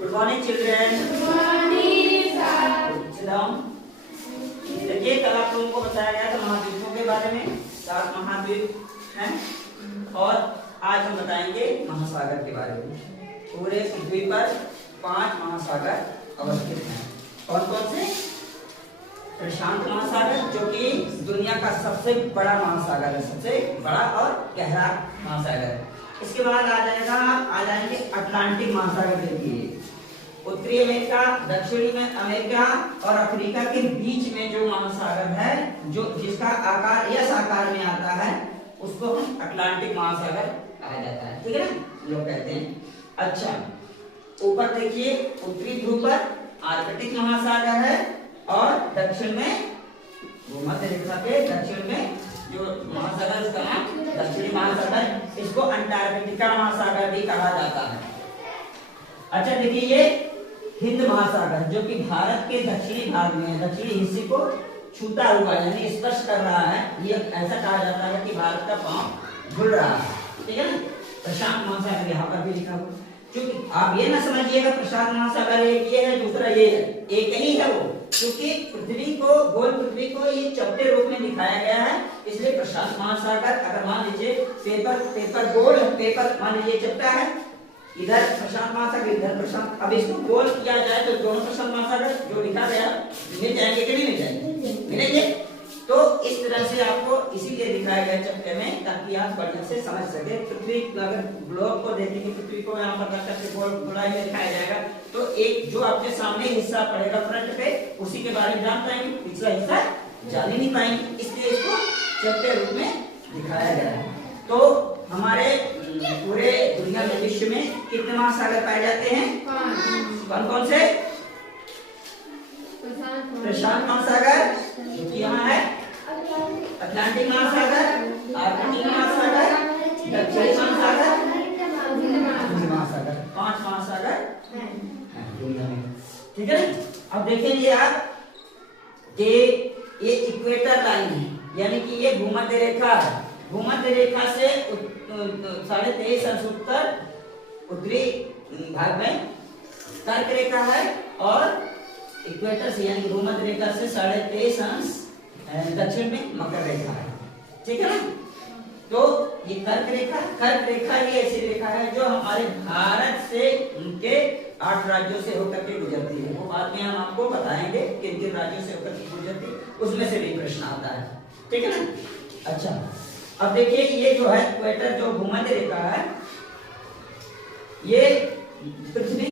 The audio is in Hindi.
Good morning, children. Good morning, sir. Sit down. देखिए कल आप लोगों को बताया गया था महाद्वीपों के बारे में, 7 महाद्वीप हैं, और आज हम बताएंगे महासागर के बारे में। पूरे पृथ्वी पर 5 महासागर अवस्थित हैं। कौन कौन से? प्रशांत महासागर, जो कि दुनिया का सबसे बड़ा महासागर है, सबसे बड़ा और गहरा महासागर। इसके बाद आ जाएंगे अटलांटिक महासागर। देखिए उत्तरी अमेरिका, दक्षिणी में अमेरिका और अफ्रीका के बीच में जो महासागर है, जो जिसका आकार एस आकार में आता है, उसको हम अटलांटिक महासागर कहा जाता है। ठीक है ना, लोग कहते हैं। अच्छा, ऊपर देखिए उत्तरी ध्रुव पर आर्कटिक महासागर है और दक्षिण में भूमध्य रेखा के दक्षिण में जो महासागर, इसका नाम दक्षिणी महासागर, इसको अंटार्कटिका महासागर भी कहा जाता है। अच्छा देखिए, ये हिंद महासागर जो कि भारत के दक्षिणी भाग में है, दक्षिणी हिस्से को छूता हुआ यानी स्पर्श कर रहा है, ये ऐसा कहा जाता है कि भारत का पांव झुल रहा है। ठीक है ना। प्रशांत महासागर यहाँ पर भी लिखा हुआ, क्योंकि आप ये ना समझिएगा प्रशांत महासागर एक ये है दूसरा ये है, एक ही है वो, क्योंकि पृथ्वी को, गोल पृथ्वी को ये चौथे रूप में दिखाया गया है, इसलिए प्रशांत महासागर। अगर मान लीजिए पेपर गोल, पेपर मान लीजिए चपटा है, इधर प्रशांत महासागर, इधर प्रशांत, अब इसको गोल किया जाए तो दोनों प्रशांत महासागर जो लिखा गया मिल जाएंगे कि नहीं मिल जाएंगे? मिलेंगे। तो इस तरह से आपको इसीलिए दिखाया गया चपटे में, ताकि आप बढ़िया से समझ सके। पृथ्वी अगर ग्लोब को देखेंगे, पृथ्वी को यहाँ पर रख करके गोल गोलाई में दिखाया जाएगा, तो एक जो आपके सामने हिस्सा पड़ेगा फ्रंट पे, उसी के बारे में जान पाएंगे, पिछला हिस्सा जान ही नहीं पाएंगे, इसलिए इसको चपटे रूप में दिखाया गया है। तो हमारे पूरे दुनिया में, विश्व में कितने महासागर पाए जाते हैं? कौन कौन से? प्रशांत महासागर जो कि यहाँ है, अटलांटिक महासागर, आर्कटिक महासागर, दक्षिणी महासागर, हिंद महासागर, 5 महासागर हैं दुनिया में। ठीक है। अब देखेंगे आप कि ये इक्वेटर लाइन है, यानी कि ये भूमध्य रेखा है। भूमध्य रेखा से 23.5 अंश उत्तरी भाग में कर्क रेखा है, और इक्वेटर से यानी भूमध्य रेखा से 23.5 अंश दक्षिण में मकर रेखा है। ठीक है ना। तो ये कर्क रेखा ही ऐसी रेखा है जो हमारे भारत से उनके 8 राज्यों से होकर के गुजरती है। वो बाद में हम आपको बताएंगे किन किन राज्यों से होकर के गुजरती है, उसमें से भी प्रश्न आता है। ठीक है ना। अच्छा, अब देखिए ये जो है इक्वेटर, जो भूमध्य रेखा है, ये पृथ्वी